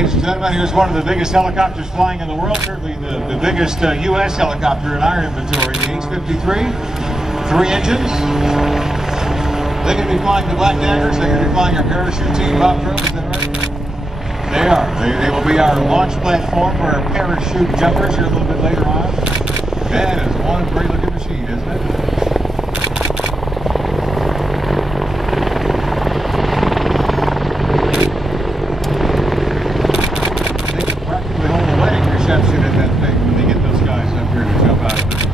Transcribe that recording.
Ladies and gentlemen, here's one of the biggest helicopters flying in the world, certainly the biggest U.S. helicopter in our inventory, the H-53, 3 engines. They're going to be flying the Black Daggers, they're going to be flying our parachute team, Bob Crow, is that right? They are. They will be our launch platform for our parachute jumpers here a little bit later on. That is one great looking machine, isn't it? They can practically hold a wedding reception in that thing when they get those guys up here to jump out of it.